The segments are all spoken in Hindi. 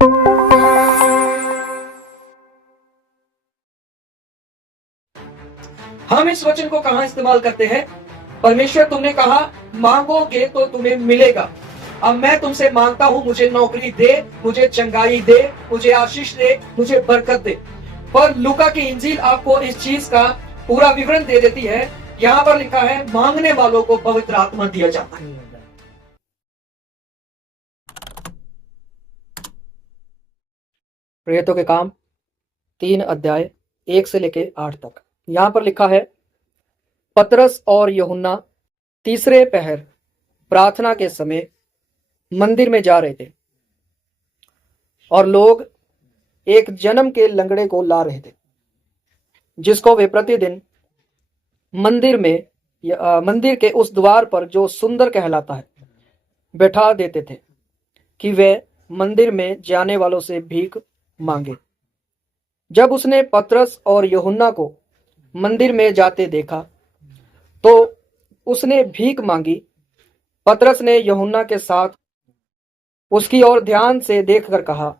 हम इस वचन को कहां इस्तेमाल करते हैं? परमेश्वर तुमने कहा मांगोगे तो तुम्हें मिलेगा। अब मैं तुमसे मांगता हूं, मुझे नौकरी दे, मुझे चंगाई दे, मुझे आशीष दे, मुझे बरकत दे। पर लूका की इंजील आपको इस चीज का पूरा विवरण दे देती है। यहां पर लिखा है मांगने वालों को पवित्र आत्मा दिया जाता है। प्रेरितों के काम 3 अध्याय 1 से लेके 8 तक। यहां पर लिखा है पतरस और यूहन्ना तीसरे पहर प्रार्थना के समय मंदिर में जा रहे थे और लोग एक जन्म के लंगड़े को ला रहे थे, जिसको वे प्रतिदिन मंदिर के उस द्वार पर जो सुंदर कहलाता है बैठा देते थे कि वे मंदिर में जाने वालों से भीख मांगे। जब उसने पतरस और यूहन्ना को मंदिर में जाते देखा तो उसने भीख मांगी। पतरस ने यूहन्ना के साथ उसकी ओर ध्यान से देखकर कहा,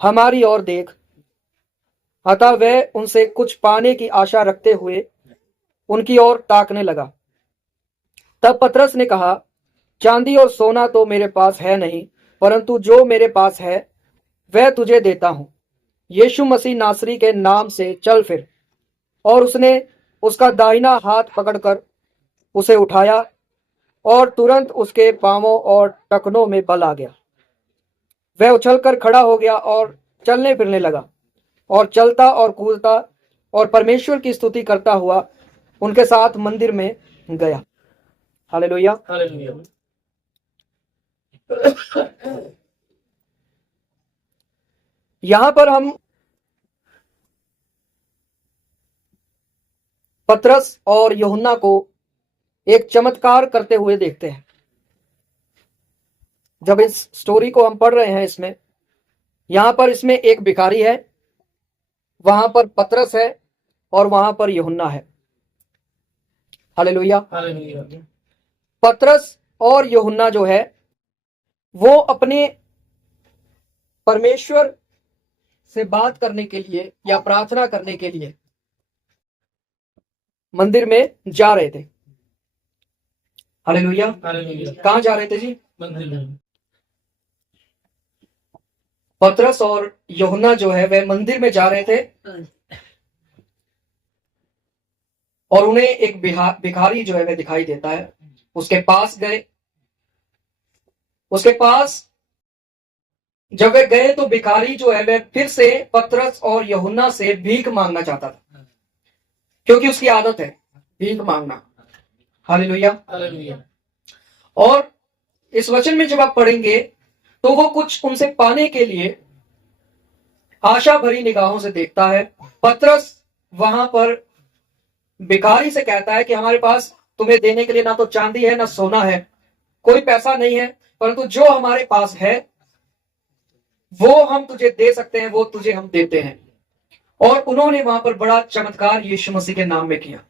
हमारी ओर देख। अतः वह उनसे कुछ पाने की आशा रखते हुए उनकी ओर ताकने लगा। तब पतरस ने कहा, चांदी और सोना तो मेरे पास है नहीं, परंतु जो मेरे पास है वह तुझे देता हूं। यीशु मसीह नासरी के नाम से चल फिर। और उसने उसका दाहिना हाथ पकड़कर उसे उठाया और तुरंत उसके पांवों और टखनों में बल आ गया। वह उछलकर खड़ा हो गया और चलने फिरने लगा और चलता और कूदता और परमेश्वर की स्तुति करता हुआ उनके साथ मंदिर में गया। Hallelujah, hallelujah. यहां पर हम पतरस और यूहन्ना को एक चमत्कार करते हुए देखते हैं। जब इस स्टोरी को हम पढ़ रहे हैं, इसमें यहां पर इसमें एक भिखारी है, वहां पर पतरस है और वहां पर यूहन्ना है। Hallelujah, hallelujah. पतरस और यूहन्ना जो है वो अपने परमेश्वर से बात करने के लिए या प्रार्थना करने के लिए मंदिर में जा रहे थे। Hallelujah, hallelujah. कहां जा रहे थे जी? मंदिर में। पतरस और यूहन्ना जो है वह मंदिर में जा रहे थे और उन्हें एक भिखारी जो है वह दिखाई देता है। उसके पास गए। उसके पास जब वे गए तो भिखारी जो है वह फिर से पतरस और यूहन्ना से भीख मांगना चाहता था, क्योंकि उसकी आदत है भीख मांगना। Hallelujah, hallelujah. और इस वचन में जब आप पढ़ेंगे तो वो कुछ उनसे पाने के लिए आशा भरी निगाहों से देखता है। पतरस वहां पर भिखारी से कहता है कि हमारे पास तुम्हें देने के लिए ना तो चांदी है ना सोना है, कोई पैसा नहीं है, परंतु जो हमारे पास है वो हम तुझे दे सकते हैं, वो तुझे हम देते हैं। और उन्होंने वहां पर बड़ा चमत्कार यीशु मसीह के नाम में किया।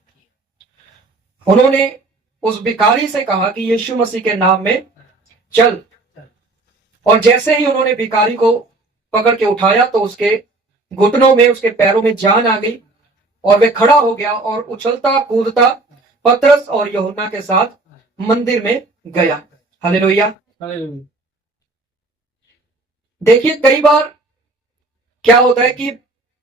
उन्होंने उस भिखारी से कहा कि यीशु मसीह के नाम में चल। और जैसे ही उन्होंने भिखारी को पकड़ के उठाया तो उसके घुटनों में, उसके पैरों में जान आ गई और वह खड़ा हो गया और उछलता कूदता पतरस और यूहन्ना के साथ मंदिर में गया। Hallelujah, hallelujah. देखिए, कई बार क्या होता है कि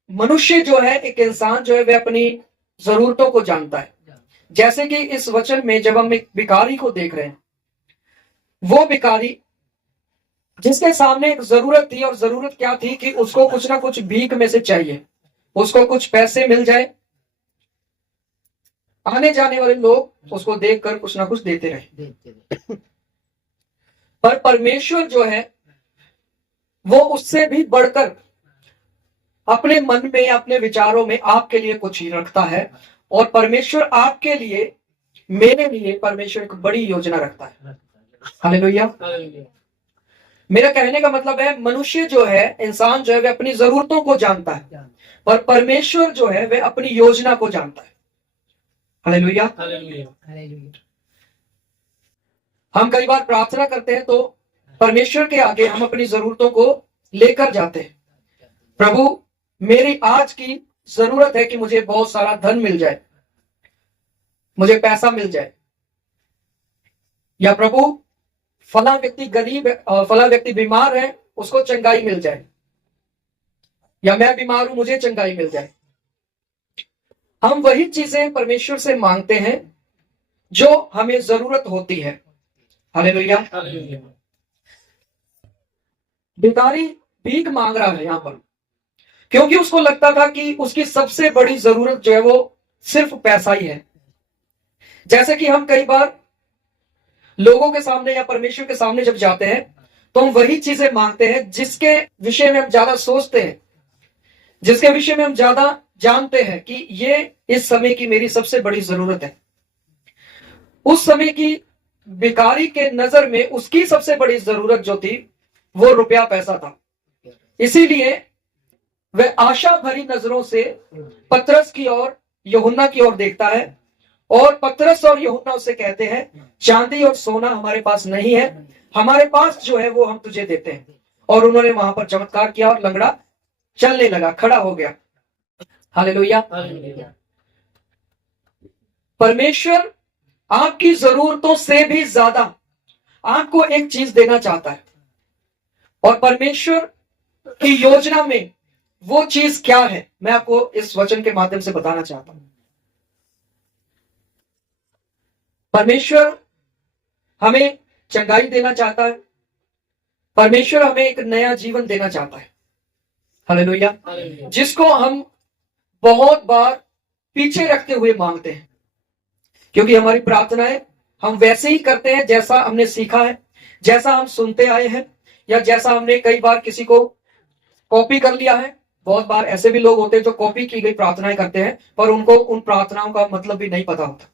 मनुष्य जो है, एक इंसान जो है, वह अपनी जरूरतों को जानता है। जैसे कि इस वचन में जब हम एक भिखारी को देख रहे हैं, वो भिखारी जिसके सामने एक जरूरत थी, और जरूरत क्या थी कि उसको कुछ ना कुछ भीख में से चाहिए, उसको कुछ पैसे मिल जाए। आने जाने वाले लोग उसको देखकर कुछ ना कुछ देते रहे। पर परमेश्वर जो है वो उससे भी बढ़कर अपने मन में, अपने विचारों में आपके लिए कुछ ही रखता है। और परमेश्वर आपके लिए, मेरे लिए परमेश्वर एक बड़ी योजना रखता है। Hallelujah, hallelujah. मेरा कहने का मतलब है, मनुष्य जो है, इंसान जो है, वह अपनी जरूरतों को जानता है, पर परमेश्वर जो है वह अपनी योजना को जानता है। Hallelujah, hallelujah. हम कई बार प्रार्थना करते हैं तो परमेश्वर के आगे हम अपनी जरूरतों को लेकर जाते हैं, प्रभु मेरी आज की जरूरत है कि मुझे बहुत सारा धन मिल जाए, मुझे पैसा मिल जाए, या प्रभु फला व्यक्ति गरीब है, फला व्यक्ति बीमार है, उसको चंगाई मिल जाए, या मैं बीमार हूं मुझे चंगाई मिल जाए। हम वही चीजें परमेश्वर से मांगते हैं जो हमें जरूरत होती है। हालेलुया। भिखारी भीख मांग रहा है यहां पर, क्योंकि उसको लगता था कि उसकी सबसे बड़ी जरूरत जो है वो सिर्फ पैसा ही है। जैसे कि हम कई बार लोगों के सामने या परमेश्वर के सामने जब जाते हैं तो हम वही चीजें मांगते हैं जिसके विषय में हम ज्यादा सोचते हैं, जिसके विषय में हम ज्यादा जानते हैं कि ये इस समय की मेरी सबसे बड़ी जरूरत है। उस समय की भिखारी के नजर में उसकी सबसे बड़ी जरूरत जो थी वो रुपया पैसा था। इसीलिए वह आशा भरी नजरों से पतरस की ओर, यूहन्ना की ओर देखता है, और पतरस और यूहन्ना उससे कहते हैं, चांदी और सोना हमारे पास नहीं है, हमारे पास जो है वो हम तुझे देते हैं। और उन्होंने वहां पर चमत्कार किया और लंगड़ा चलने लगा, खड़ा हो गया। हालेलुया। परमेश्वर आपकी जरूरतों से भी ज्यादा आपको एक चीज देना चाहता है, और परमेश्वर की योजना में वो चीज क्या है मैं आपको इस वचन के माध्यम से बताना चाहता हूं। परमेश्वर हमें चंगाई देना चाहता है, परमेश्वर हमें एक नया जीवन देना चाहता है। हालेलुया। जिसको हम बहुत बार पीछे रखते हुए मांगते हैं, क्योंकि हमारी प्रार्थनाएं हम वैसे ही करते हैं जैसा हमने सीखा है, जैसा हम सुनते आए हैं, या जैसा हमने कई बार किसी को कॉपी कर लिया है। बहुत बार ऐसे भी लोग होते हैं जो कॉपी की गई प्रार्थनाएं करते हैं, पर उनको उन प्रार्थनाओं का मतलब भी नहीं पता होता।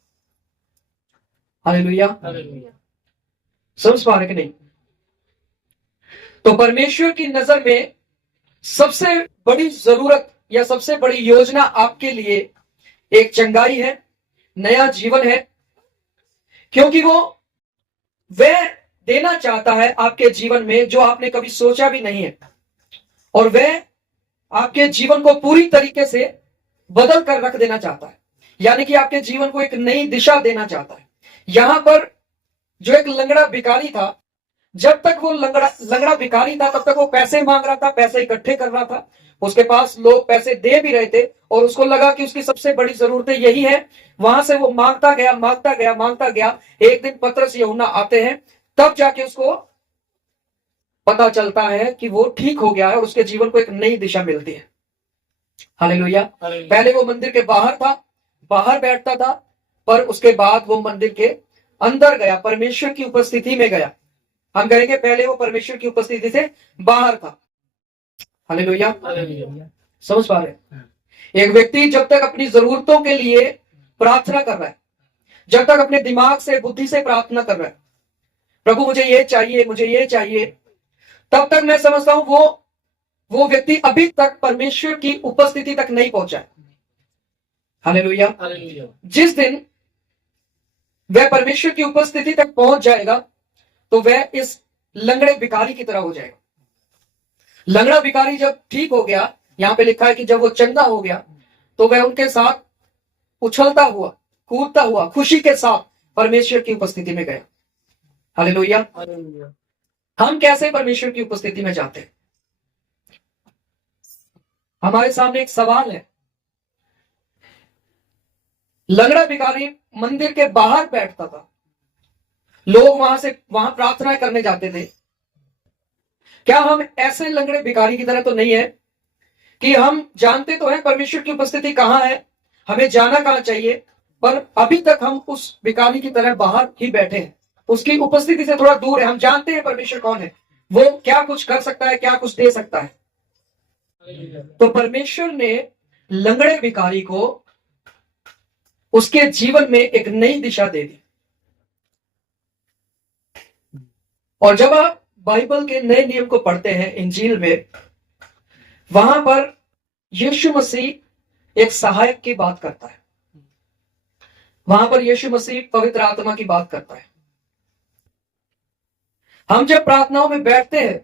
हालेलुया। समझ पा रहे कि नहीं? तो परमेश्वर की नजर में सबसे बड़ी जरूरत या सबसे बड़ी योजना आपके लिए एक चंगाई है, नया जीवन है, क्योंकि वो वह देना चाहता है आपके जीवन में जो आपने कभी सोचा भी नहीं है, और वह आपके जीवन को पूरी तरीके से बदल कर रख देना चाहता है, यानी कि आपके जीवन को एक नई दिशा देना चाहता है। यहां पर जो एक लंगड़ा भिखारी था, जब तक वो लंगड़ा भिखारी था तब तक वो पैसे मांग रहा था, पैसे इकट्ठे कर रहा था, उसके पास लोग पैसे दे भी रहे थे, और उसको लगा कि उसकी सबसे बड़ी जरूरतें यही है। वहां से वो मांगता गया, मांगता गया, मांगता गया। एक दिन पतरस यूहन्ना आते हैं, तब जाके उसको पता चलता है कि वो ठीक हो गया है और उसके जीवन को एक नई दिशा मिलती है। हालेलुया। पहले वो मंदिर के बाहर था, बाहर बैठता था, पर उसके बाद वो मंदिर के अंदर गया, परमेश्वर की उपस्थिति में गया। हम कहेंगे पहले वो परमेश्वर की उपस्थिति से बाहर था। हालेलुया। समझ पा रहे? एक व्यक्ति जब तक अपनी जरूरतों के लिए प्रार्थना कर रहा है, जब तक अपने दिमाग से, बुद्धि से प्रार्थना कर रहा है, प्रभु मुझे ये चाहिए, मुझे ये चाहिए, तब तक मैं समझता हूं वो व्यक्ति अभी तक परमेश्वर की उपस्थिति तक नहीं पहुंचा है। हालेलुया। जिस दिन वह परमेश्वर की उपस्थिति तक पहुंच जाएगा तो वह इस लंगड़े भिखारी की तरह हो जाएगा। लंगड़ा भिखारी जब ठीक हो गया, यहां पे लिखा है कि जब वो चंगा हो गया तो वह उनके साथ उछलता हुआ, कूदता हुआ, खुशी के साथ परमेश्वर की उपस्थिति में गया। हालेलुया। हम कैसे परमेश्वर की उपस्थिति में जाते हैं? हमारे सामने एक सवाल है। लंगड़ा भिखारी मंदिर के बाहर बैठता था, लोग वहां प्रार्थना करने जाते थे। क्या हम ऐसे लंगड़े भिखारी की तरह तो नहीं है कि हम जानते तो हैं परमेश्वर की उपस्थिति कहां है, हमें जाना कहां चाहिए, पर अभी तक हम उस भिखारी की तरह बाहर ही बैठे हैं, उसकी उपस्थिति से थोड़ा दूर है। हम जानते हैं परमेश्वर कौन है, वो क्या कुछ कर सकता है, क्या कुछ दे सकता है। तो परमेश्वर ने लंगड़े भिखारी को उसके जीवन में एक नई दिशा दे दी। और जब आप बाइबल के नए नियम को पढ़ते हैं इंजील में, वहां पर यीशु मसीह एक सहायक की बात करता है, वहां पर यीशु मसीह पवित्र आत्मा की बात करता है। हम जब प्रार्थनाओं में बैठते हैं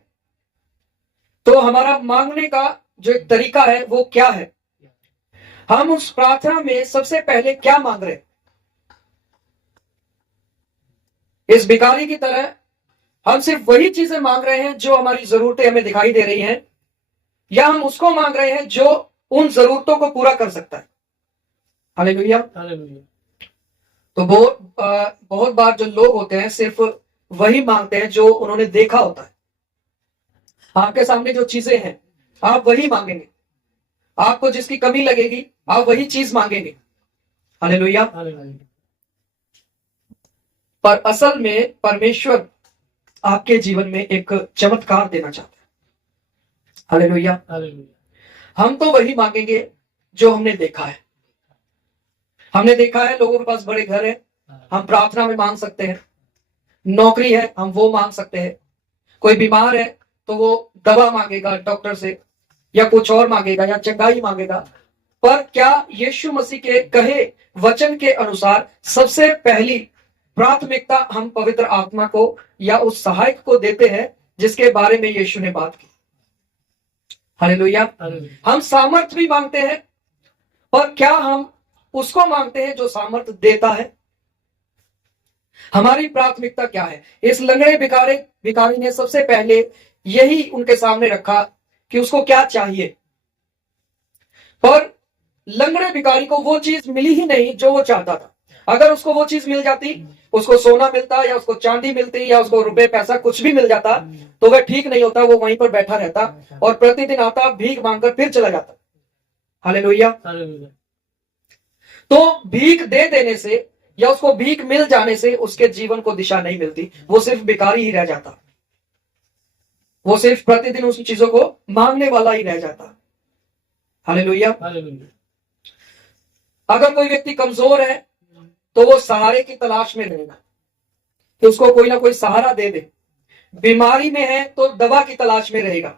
तो हमारा मांगने का जो एक तरीका है वो क्या है? हम उस प्रार्थना में सबसे पहले क्या मांग रहे हैं? इस भिखारी की तरह हम सिर्फ वही चीजें मांग रहे हैं जो हमारी जरूरतें हमें दिखाई दे रही हैं, या हम उसको मांग रहे हैं जो उन जरूरतों को पूरा कर सकता है? हालेलुया। तो बहुत बार जो लोग होते हैं सिर्फ वही मांगते हैं जो उन्होंने देखा होता है। आपके सामने जो चीजें हैं आप वही मांगेंगे, आपको जिसकी कमी लगेगी आप वही चीज मांगेंगे। हालेलुया। पर असल में परमेश्वर आपके जीवन में एक चमत्कार देना चाहता है। हालेलुया। हम तो वही मांगेंगे जो हमने देखा है। हमने देखा है लोगों के पास बड़े घर है, हम प्रार्थना में मांग सकते हैं। नौकरी है, हम वो मांग सकते हैं। कोई बीमार है तो वो दवा मांगेगा डॉक्टर से, या कुछ और मांगेगा, या चंगाई मांगेगा। पर क्या यीशु मसीह के कहे वचन के अनुसार सबसे पहली प्राथमिकता हम पवित्र आत्मा को या उस सहायक को देते हैं जिसके बारे में यीशु ने बात की? हालेलुया। हम सामर्थ भी मांगते हैं, और क्या हम उसको मांगते हैं जो सामर्थ देता है? हमारी प्राथमिकता क्या है? इस लंगड़े भिखारी ने सबसे पहले यही उनके सामने रखा कि उसको क्या चाहिए। पर लंगड़े भिखारी को वो चीज मिली ही नहीं जो वो चाहता था। अगर उसको वो चीज मिल जाती, उसको सोना मिलता, या उसको चांदी मिलती, या उसको रुपए पैसा कुछ भी मिल जाता, तो वह ठीक नहीं होता, वो वहीं पर बैठा रहता और प्रतिदिन आता, भीख मांगकर फिर चला जाता। हालेलुया। तो भीख दे देने से या उसको भीख मिल जाने से उसके जीवन को दिशा नहीं मिलती, वो सिर्फ भिखारी ही रह जाता, वो सिर्फ प्रतिदिन उस चीजों को मांगने वाला ही रह जाता। हालेलुया। अगर कोई व्यक्ति कमजोर है तो वो सहारे की तलाश में रहेगा कि उसको कोई ना कोई सहारा दे दे। बीमारी में है तो दवा की तलाश में रहेगा।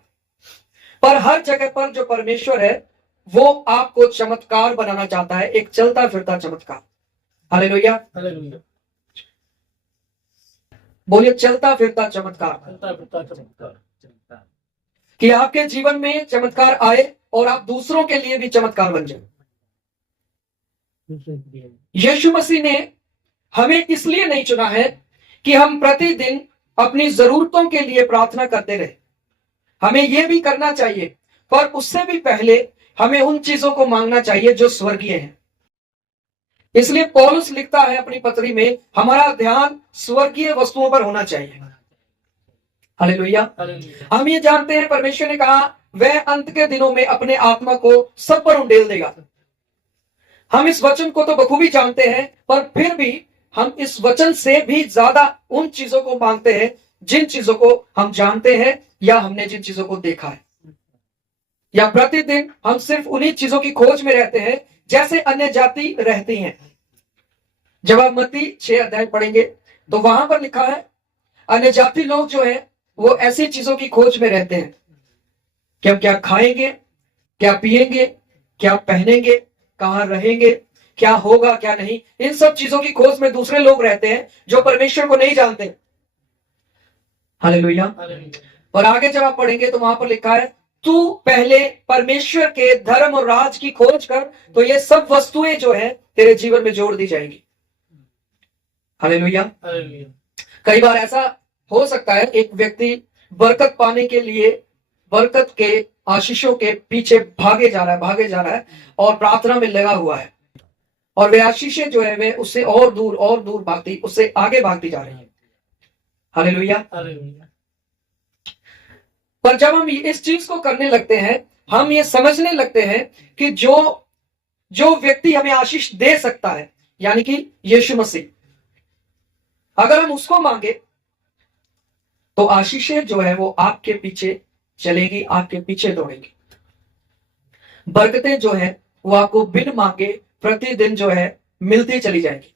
पर हर जगह पर जो परमेश्वर है वो आपको चमत्कार बनाना चाहता है, एक चलता फिरता चमत्कार। हालेलुया। बोलिए चलता फिरता चमत्कार। कि आपके जीवन में चमत्कार आए और आप दूसरों के लिए भी चमत्कार बन जाए। यीशु मसीह ने हमें इसलिए नहीं चुना है कि हम प्रतिदिन अपनी जरूरतों के लिए प्रार्थना करते रहे। हमें यह भी करना चाहिए, पर उससे भी पहले हमें उन चीजों को मांगना चाहिए जो स्वर्गीय है। इसलिए पौलुस लिखता है अपनी पत्री में, हमारा ध्यान स्वर्गीय वस्तुओं पर होना चाहिए। हालेलुया। हम ये जानते हैं परमेश्वर ने कहा वह अंत के दिनों में अपने आत्मा को सब पर उंडेल देगा। हम इस वचन को तो बखूबी जानते हैं, पर फिर भी हम इस वचन से भी ज्यादा उन चीजों को मांगते हैं जिन चीजों को हम जानते हैं या हमने जिन चीजों को देखा है। या प्रतिदिन हम सिर्फ उन्हीं चीजों की खोज में रहते हैं जैसे अन्य जाति रहती हैं। जब आप मत्ती 6 अध्याय पढ़ेंगे तो वहां पर लिखा है अन्य जाति लोग जो है वो ऐसी चीजों की खोज में रहते हैं कि हम क्या खाएंगे, क्या पिएंगे, क्या पहनेंगे, कहां रहेंगे, क्या होगा क्या नहीं। इन सब चीजों की खोज में दूसरे लोग रहते हैं जो परमेश्वर को नहीं जानते। हालेलुया। और आगे जब आप पढ़ेंगे तो वहां पर लिखा है तू पहले परमेश्वर के धर्म और राज की खोज कर, तो ये सब वस्तुएं जो है तेरे जीवन में जोड़ दी जाएंगी। हालेलुया। कई बार ऐसा हो सकता है एक व्यक्ति बरकत पाने के लिए बरकत के आशीषों के पीछे भागे जा रहा है और प्रार्थना में लगा हुआ है, और वे आशीषें जो है वे उससे और दूर भागती, उससे आगे भागती जा रही है। हालेलुया। पर जब हम इस चीज को करने लगते हैं, हम ये समझने लगते हैं कि जो व्यक्ति हमें आशीष दे सकता है यानी कि यीशु मसीह, अगर हम उसको मांगे तो आशीषें जो है वो आपके पीछे चलेगी, आपके पीछे दौड़ेगी। बरकतें जो है वो आपको बिन मांगे प्रतिदिन जो है मिलती चली जाएगी।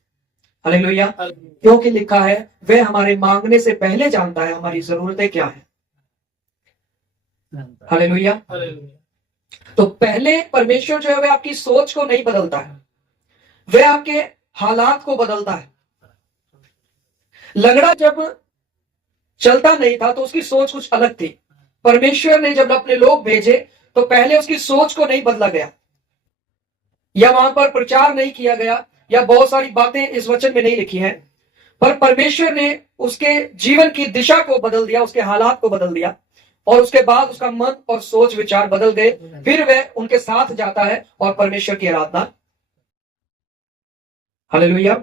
हालेलुया। क्योंकि लिखा है वह हमारे मांगने से पहले जानता है हमारी जरूरतें क्या है। हालेलुया। तो पहले परमेश्वर जो है वह आपकी सोच को नहीं बदलता है, वह आपके हालात को बदलता है। लंगड़ा जब चलता नहीं था तो उसकी सोच कुछ अलग थी, परमेश्वर ने जब अपने लोग भेजे तो पहले उसकी सोच को नहीं बदला गया, या वहां पर प्रचार नहीं किया गया, या बहुत सारी बातें इस वचन में नहीं लिखी हैं, पर परमेश्वर ने उसके जीवन की दिशा को बदल दिया, उसके हालात को बदल दिया, और उसके बाद उसका मन और सोच विचार बदल गए। फिर वह उनके साथ जाता है और परमेश्वर की आराधना। हालेलुया।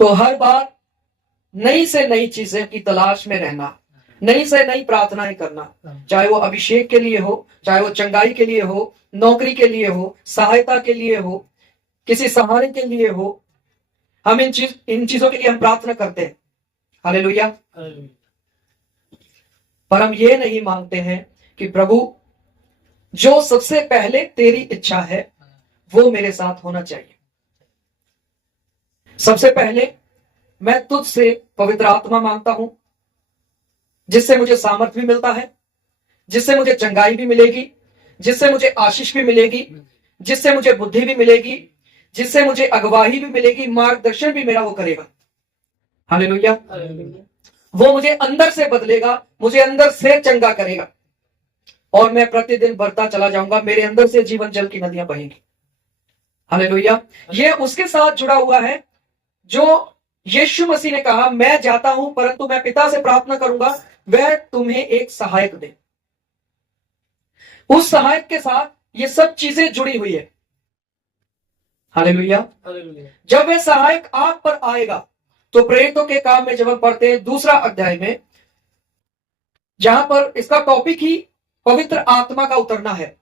तो हर बार नई से नई चीजें की तलाश में रहना, नई से नई प्रार्थनाएं करना, चाहे वो अभिषेक के लिए हो, चाहे वो चंगाई के लिए हो, नौकरी के लिए हो, सहायता के लिए हो, किसी सहारे के लिए हो, हम इन चीजों के लिए हम प्रार्थना करते हैं। हालेलुया। पर हम ये नहीं मांगते हैं कि प्रभु जो सबसे पहले तेरी इच्छा है वो मेरे साथ होना चाहिए। सबसे पहले मैं तुझसे पवित्र आत्मा मांगता हूं, जिससे मुझे सामर्थ्य भी मिलता है, जिससे मुझे चंगाई भी मिलेगी, जिससे मुझे आशीष भी मिलेगी, जिससे मुझे बुद्धि भी मिलेगी, जिससे मुझे अगुवाई भी मिलेगी, मार्गदर्शन भी मेरा वो करेगा। हालेलुया। वो मुझे अंदर से बदलेगा, मुझे अंदर से चंगा करेगा, और मैं प्रतिदिन बढ़ता चला जाऊंगा, मेरे अंदर से जीवन जल की नदियां बहेंगी। हालेलुया। ये उसके साथ जुड़ा हुआ है जो यीशु मसीह ने कहा, मैं जाता हूं परंतु मैं पिता से प्रार्थना करूंगा, वह तुम्हें एक सहायक दे। उस सहायक के साथ ये सब चीजें जुड़ी हुई है। हालेलुया। जब वह सहायक आप पर आएगा तो प्रेरितों के काम में जब हम पढ़ते हैं 2 अध्याय में, जहां पर इसका टॉपिक ही पवित्र आत्मा का उतरना है,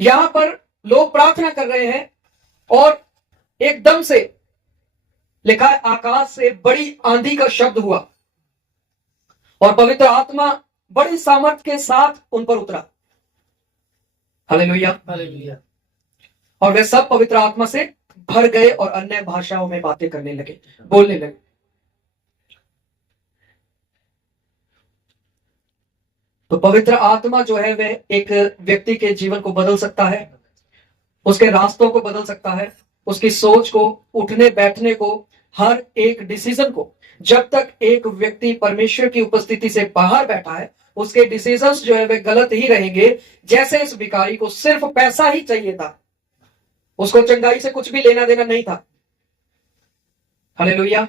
यहां पर लोग प्रार्थना कर रहे हैं और एकदम से लिखा है आकाश से बड़ी आंधी का शब्द हुआ और पवित्र आत्मा बड़ी सामर्थ के साथ उन पर उतरा। हालेलुया। और वे सब पवित्र आत्मा से भर गए और अन्य भाषाओं में बातें करने लगे, बोलने लगे। तो पवित्र आत्मा जो है वह एक व्यक्ति के जीवन को बदल सकता है, उसके रास्तों को बदल सकता है, उसकी सोच को, उठने बैठने को, हर एक डिसीजन को। जब तक एक व्यक्ति परमेश्वर की उपस्थिति से बाहर बैठा है, उसके डिसीजंस जो है वे गलत ही रहेंगे। जैसे इस भिखारी को सिर्फ पैसा ही चाहिए था, उसको चंगाई से कुछ भी लेना देना नहीं था। हालेलुया।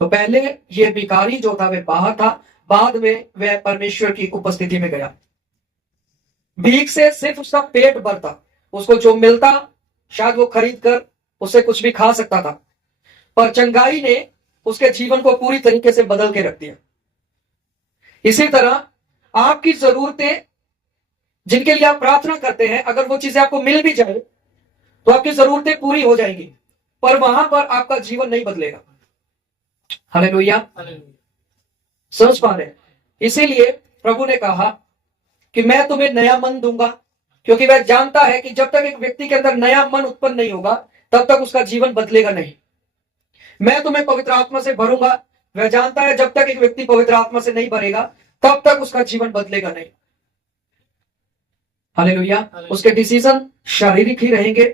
तो पहले ये भिखारी जो था वह बाहर था, बाद में वह परमेश्वर की उपस्थिति में गया। भीख से सिर्फ उसका पेट भरता, उसको जो मिलता शायद वो खरीद कर उससे कुछ भी खा सकता था, पर चंगाई ने उसके जीवन को पूरी तरीके से बदल के रख दिया। इसी तरह आपकी जरूरतें जिनके लिए आप प्रार्थना करते हैं, अगर वो चीजें आपको मिल भी जाए तो आपकी जरूरतें पूरी हो जाएंगी, पर वहां पर आपका जीवन नहीं बदलेगा। हालेलुया। समझ पा रहे? इसीलिए प्रभु ने कहा कि मैं तुम्हें नया मन दूंगा, क्योंकि वह जानता है कि जब तक एक व्यक्ति के अंदर नया मन उत्पन्न नहीं होगा तब तक उसका जीवन बदलेगा नहीं। मैं तुम्हें पवित्र आत्मा से भरूंगा, वह जानता है जब तक एक व्यक्ति पवित्र आत्मा से नहीं भरेगा तब तक उसका जीवन बदलेगा नहीं। हालेलुया। उसके डिसीजन शारीरिक ही रहेंगे,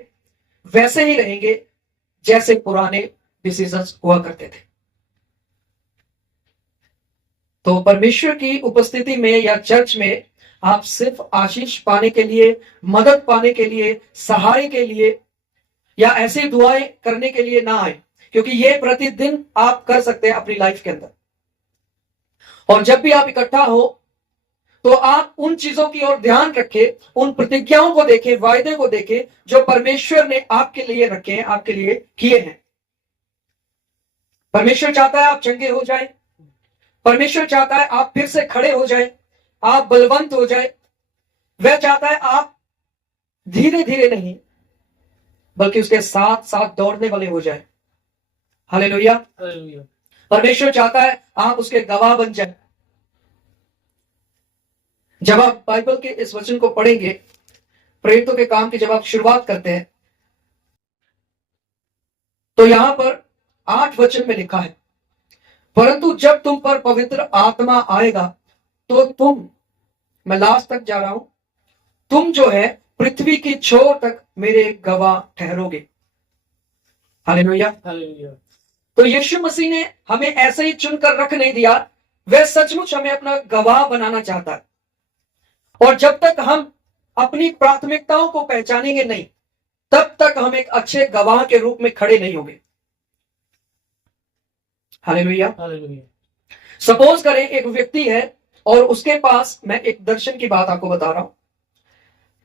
वैसे ही रहेंगे जैसे पुराने डिसीजंस हुआ करते थे। तो परमेश्वर की उपस्थिति में या चर्च में आप सिर्फ आशीष पाने के लिए, मदद पाने के लिए, सहारे के लिए या ऐसी दुआएं करने के लिए ना आए, क्योंकि ये प्रतिदिन आप कर सकते हैं अपनी लाइफ के अंदर। और जब भी आप इकट्ठा हो तो आप उन चीजों की ओर ध्यान रखें, उन प्रतिज्ञाओं को देखें, वायदे को देखें जो परमेश्वर ने आपके लिए रखे हैं, आपके लिए किए हैं। परमेश्वर चाहता है आप चंगे हो जाए, परमेश्वर चाहता है आप फिर से खड़े हो जाए, आप बलवंत हो जाए। वह चाहता है आप धीरे धीरे नहीं बल्कि उसके साथ साथ दौड़ने वाले हो जाए। हालेलुया। परमेश्वर चाहता है आप उसके गवाह बन जाए। जब आप बाइबल के इस वचन को पढ़ेंगे, प्रेरितों के काम की जब आप शुरुआत करते हैं, तो यहां पर 8 वचन में लिखा है, परंतु जब तुम पर पवित्र आत्मा आएगा तो तुम, मैं लास्ट तक जा रहा हूं, तुम जो है पृथ्वी की छोर तक मेरे गवाह ठहरोगे। हालेलुया। तो यीशु मसीह ने हमें ऐसे ही चुनकर रख नहीं दिया, वह सचमुच हमें अपना गवाह बनाना चाहता है। और जब तक हम अपनी प्राथमिकताओं को पहचानेंगे नहीं, तब तक हम एक अच्छे गवाह के रूप में खड़े नहीं होंगे। हालेलुया। सपोज करें एक व्यक्ति है और उसके पास, मैं एक दर्शन की बात आपको बता रहा हूं।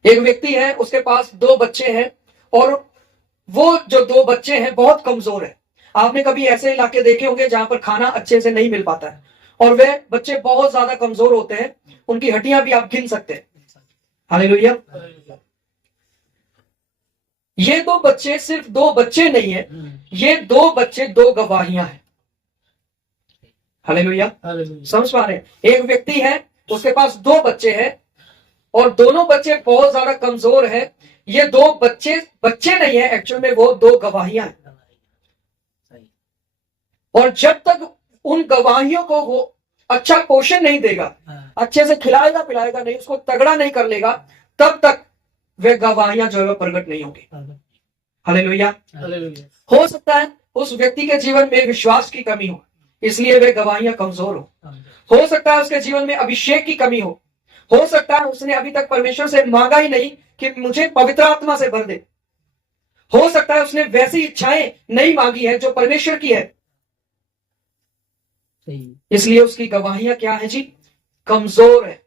एक व्यक्ति है, उसके पास 2 बच्चे हैं और वो जो 2 बच्चे हैं बहुत कमजोर है। आपने कभी ऐसे इलाके देखे होंगे जहां पर खाना अच्छे से नहीं मिल पाता है और वे बच्चे बहुत ज्यादा कमजोर होते हैं, उनकी हड्डियां भी आप गिन सकते हैं। हालेलुया। ये 2 बच्चे सिर्फ 2 बच्चे नहीं है, ये 2 बच्चे 2 गवाहियां हैं। हालेलुया। समझ पा रहे हैं? एक व्यक्ति है, उसके पास 2 बच्चे हैं और दोनों बच्चे बहुत ज्यादा कमजोर है। ये 2 बच्चे नहीं है, एक्चुअल में वो 2 गवाहियां हैं। और जब तक उन गवाहियों को वो अच्छा पोषण नहीं देगा, अच्छे से खिलाएगा पिलाएगा नहीं, उसको तगड़ा नहीं कर लेगा, तब तक वे गवाहियां जो है प्रकट नहीं होगी। हालेलुया। हो सकता है उस व्यक्ति के जीवन में विश्वास की कमी हो, इसलिए वे गवाहियां कमजोर हो सकता है उसके जीवन में अभिषेक की कमी हो सकता है उसने अभी तक परमेश्वर से मांगा ही नहीं कि मुझे पवित्र आत्मा से भर दे। हो सकता है उसने वैसी इच्छाएं नहीं मांगी है जो परमेश्वर की है, इसलिए उसकी गवाहियां क्या है जी? कमजोर है।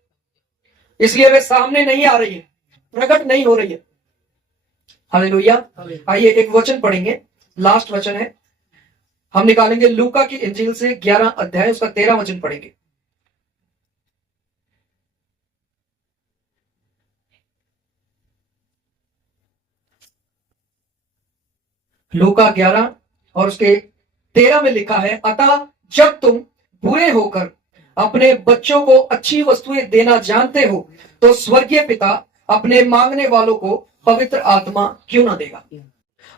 इसलिए वे सामने नहीं आ रही है, प्रकट नहीं हो रही है। हालेलुया। आइए एक वचन पढ़ेंगे, लास्ट वचन है, हम निकालेंगे लूका की इंजील से 11 अध्याय, उसका 13 वचन पढ़ेंगे। लूका 11 और उसके 13 में लिखा है, अतः जब तुम बुरे होकर अपने बच्चों को अच्छी वस्तुएं देना जानते हो, तो स्वर्गीय पिता अपने मांगने वालों को पवित्र आत्मा क्यों ना देगा।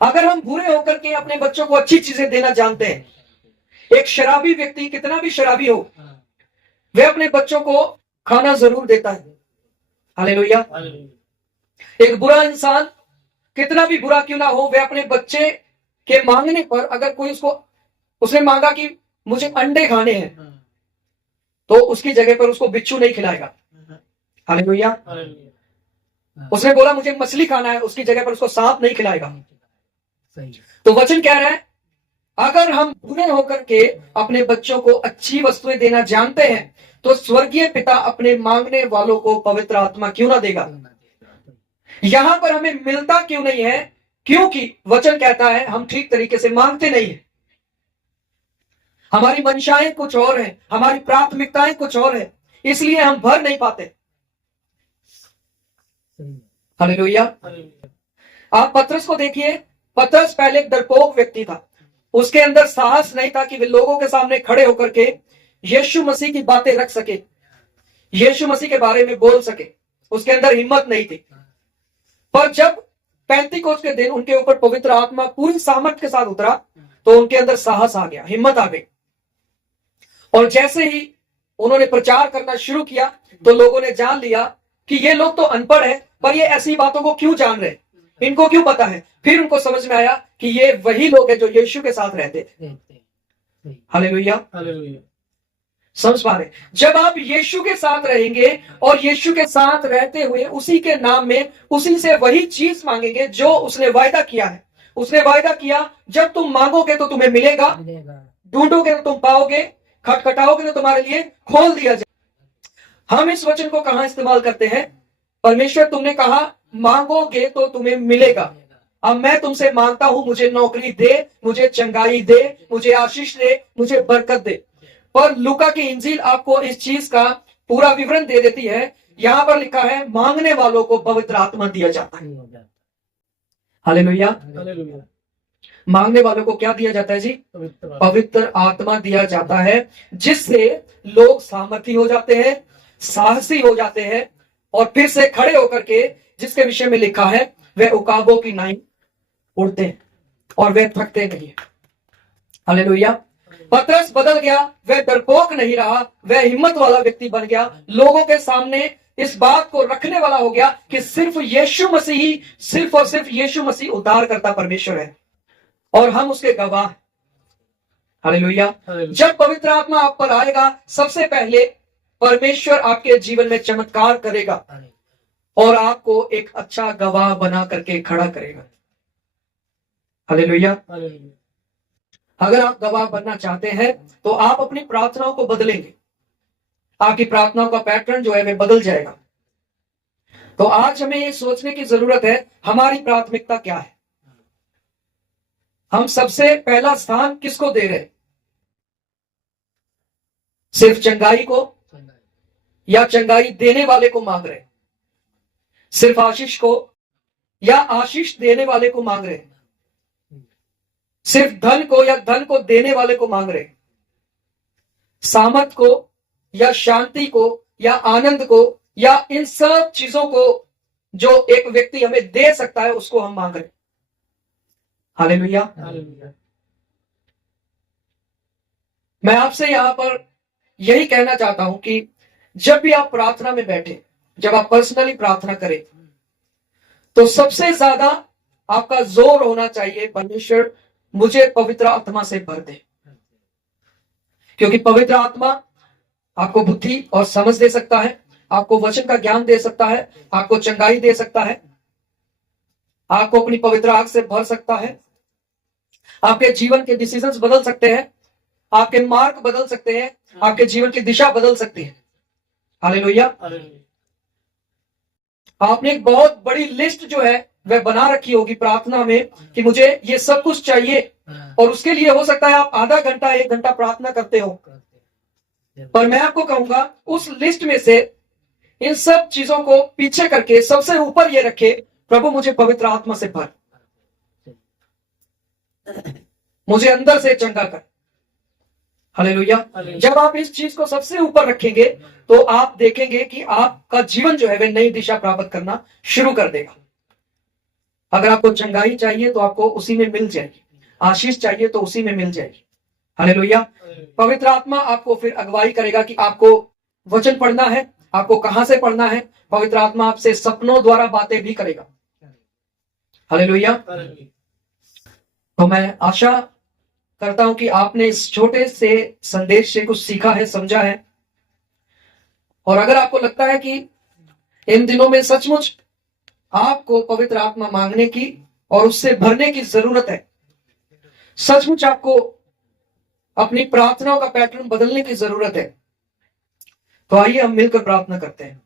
अगर हम बुरे होकर के अपने बच्चों को अच्छी चीजें देना जानते हैं, एक शराबी व्यक्ति कितना भी शराबी हो, वह अपने बच्चों को खाना जरूर देता है। हालेलुया। एक बुरा इंसान कितना भी बुरा क्यों ना हो, वह अपने बच्चे के मांगने पर, अगर कोई उसने मांगा कि मुझे अंडे खाने हैं, तो उसकी जगह पर उसको बिच्छू नहीं खिलाएगा। हालेलुया। उसने बोला मुझे मछली खाना है, उसकी जगह पर उसको सांप नहीं खिलाएगा। तो वचन कह रहा है, अगर हम बुरे होकर के अपने बच्चों को अच्छी वस्तुएं देना जानते हैं, तो स्वर्गीय पिता अपने मांगने वालों को पवित्र आत्मा क्यों ना देगा। यहां पर हमें मिलता क्यों नहीं है? क्योंकि वचन कहता है हम ठीक तरीके से मांगते नहीं है। हमारी मंशाएं कुछ और है, हमारी प्राथमिकताएं कुछ और है, इसलिए हम भर नहीं पाते। हालेलुया। आप पतरस को देखिए, पतरस पहले एक डरपोक व्यक्ति था, उसके अंदर साहस नहीं था कि वे लोगों के सामने खड़े होकर के यीशु मसीह की बातें रख सके, यीशु मसीह के बारे में बोल सके, उसके अंदर हिम्मत नहीं थी। पर जब पेंतीकोस्त के दिन उनके ऊपर पवित्र आत्मा पूरी सामर्थ के साथ उतरा, तो उनके अंदर साहस आ गया, हिम्मत आ गई। और जैसे ही उन्होंने प्रचार करना शुरू किया, तो लोगों ने जान लिया कि ये लोग तो अनपढ़ है, पर ये ऐसी बातों को क्यों जान रहे, इनको क्यों पता है। फिर उनको समझ में आया कि ये वही लोग हैं जो यीशु के साथ रहते थे। हालेलुया। समझ पा रहे? जब आप यीशु के साथ रहेंगे और यीशु के साथ रहते हुए उसी के नाम में उसी से वही चीज मांगेंगे जो उसने वायदा किया है। उसने वायदा किया, जब तुम मांगोगे तो तुम्हें मिलेगा, ढूंढोगे तो तुम पाओगे, खटखटाओगे तो तुम्हारे लिए खोल दिया जाए। हम इस वचन को कहां इस्तेमाल करते हैं? परमेश्वर तुमने कहा मांगोगे तो तुम्हें मिलेगा। अब मैं तुमसे मांगता हूं, मुझे नौकरी दे, मुझे चंगाई दे, मुझे आशीष दे, मुझे बरकत दे। पर लूका की इंजील आपको इस चीज का पूरा विवरण दे देती है। यहां पर लिखा है मांगने वालों को पवित्र आत्मा दिया जाता है। हालेलुया। मांगने वालों को क्या दिया जाता है जी? पवित्र आत्मा दिया जाता है, जिससे लोग सामर्थी हो जाते हैं, साहसी हो जाते हैं, और फिर से खड़े होकर के, जिसके विषय में लिखा है, वे उकाबों की नाई उड़ते हैं और वे थकते नहीं। हालेलुया। पतरस बदल गया, वह डरपोक नहीं रहा, वह हिम्मत वाला व्यक्ति बन गया। लोगों के सामने इस बात को रखने वाला हो गया कि सिर्फ यीशु मसीह ही, सिर्फ और सिर्फ यीशु मसीह उद्धार करता परमेश्वर है और हम उसके गवाह। हालेलुया। जब पवित्र आत्मा आप पर आएगा, सबसे पहले परमेश्वर आपके जीवन में चमत्कार करेगा और आपको एक अच्छा गवाह बना करके खड़ा करेगा। हालेलुया। अगर आप गवाह बनना चाहते हैं तो आप अपनी प्रार्थनाओं को बदलेंगे, आपकी प्रार्थनाओं का पैटर्न जो है वह बदल जाएगा। तो आज हमें ये सोचने की जरूरत है, हमारी प्राथमिकता क्या है, हम सबसे पहला स्थान किसको दे रहे हैं? सिर्फ चंगाई को, या चंगाई देने वाले को मांग रहे हैं? सिर्फ आशीष को, या आशीष देने वाले को मांग रहे हैं? सिर्फ धन को, या धन को देने वाले को मांग रहे हैं? सामर्थ को, या शांति को, या आनंद को, या इन सब चीजों को जो एक व्यक्ति हमें दे सकता है उसको हम मांग रहे हैं? हालेलुया। मैं आपसे यहां पर यही कहना चाहता हूं कि जब भी आप प्रार्थना में बैठे, जब आप पर्सनली प्रार्थना करें, तो सबसे ज्यादा आपका जोर होना चाहिए, परमेश्वर मुझे पवित्र आत्मा से भर दे। क्योंकि पवित्र आत्मा आपको बुद्धि और समझ दे सकता है, आपको वचन का ज्ञान दे सकता है, आपको चंगाई दे सकता है, आपको अपनी पवित्र आग से भर सकता है, आपके जीवन के डिसीजंस बदल सकते हैं, आपके मार्ग बदल सकते हैं, आपके जीवन की दिशा बदल सकती है। हालेलुया। आपने एक बहुत बड़ी लिस्ट जो है वह बना रखी होगी प्रार्थना में कि मुझे ये सब कुछ चाहिए, और उसके लिए हो सकता है आप आधा घंटा 1 घंटा प्रार्थना करते हो। पर मैं आपको कहूंगा उस लिस्ट में से इन सब चीजों को पीछे करके सबसे ऊपर ये रखे, प्रभु मुझे पवित्र आत्मा से भर, मुझे अंदर से चंगा कर। हालेलुया। जब आप इस चीज को सबसे ऊपर रखेंगे तो आप देखेंगे कि आपका जीवन जो है वह नई दिशा प्राप्त करना शुरू कर देगा। अगर आपको चंगाई चाहिए तो आपको उसी में मिल जाएगी, आशीष चाहिए तो उसी में मिल जाएगी। हालेलुया। पवित्र आत्मा आपको फिर अगुवाई करेगा कि आपको वचन पढ़ना है, आपको कहां से पढ़ना है। पवित्र आत्मा आपसे सपनों द्वारा बातें भी करेगा। हालेलुया। तो मैं आशा करता हूं कि आपने इस छोटे से संदेश से कुछ सीखा है, समझा है। और अगर आपको लगता है कि इन दिनों में सचमुच आपको पवित्र आत्मा मांगने की और उससे भरने की जरूरत है, सचमुच आपको अपनी प्रार्थनाओं का पैटर्न बदलने की जरूरत है, तो आइए हम मिलकर प्रार्थना करते हैं।